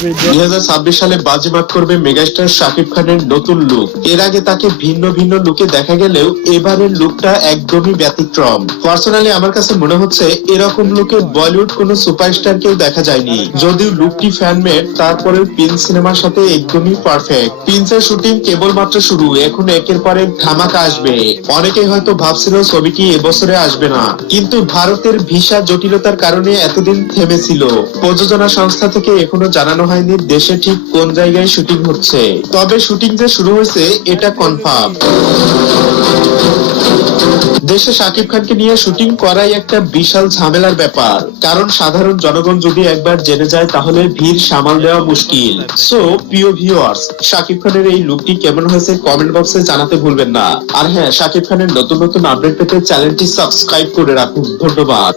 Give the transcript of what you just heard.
2026 সালে বাজিমাত করবে মেগাস্টার শাকিব খানের নতুন লুক। এর আগে তাকে ভিন্ন ভিন্ন লুকে দেখা গেলেও এবারের লুকটা একদমই ব্যতিক্রম। পার্সোনালি আমার কাছে মনে হচ্ছে এরকম লুকে বলিউড কোনো সুপারস্টার কেউ দেখা যায়নি। যদিও লুকটি ফ্যানমেড, তারপরেও প্রিন্স সিনেমার সাথে একদমই পারফেক্ট। প্রিন্সের শুটিং কেবলমাত্র শুরু, এখন একের পর এক ধামাকা আসবে। অনেকেই হয়তো ভাবছিল ছবিটি এবছরে আসবে না, কিন্তু ভারতের ভিসা জটিলতার কারণে এতদিন থেমেছিল। প্রযোজনা সংস্থা থেকে এখনো জানানো হয়নি দেশে ঠিক কোন জায়গায় শুটিং হচ্ছে, তবে শুটিং যে শুরু হয়েছে এটা কনফার্ম। দেশে শাকিব খানকে নিয়ে শুটিং করাই একটা বিশাল ঝামেলার ব্যাপার, কারণ সাধারণ জনগণ যদি একবার জেনে যায় তাহলে ভিড় সামাল দেওয়া মুশকিল। সো প্রিয় ভিউয়ার্স, শাকিব খানের এই লুকটি কেমন হয়েছে কমেন্ট বক্সে জানাতে ভুলবেন না। আর হ্যাঁ, শাকিব খানের নতুন নতুন আপডেট পেতে চ্যানেলটি সাবস্ক্রাইব করে রাখুন। ধন্যবাদ।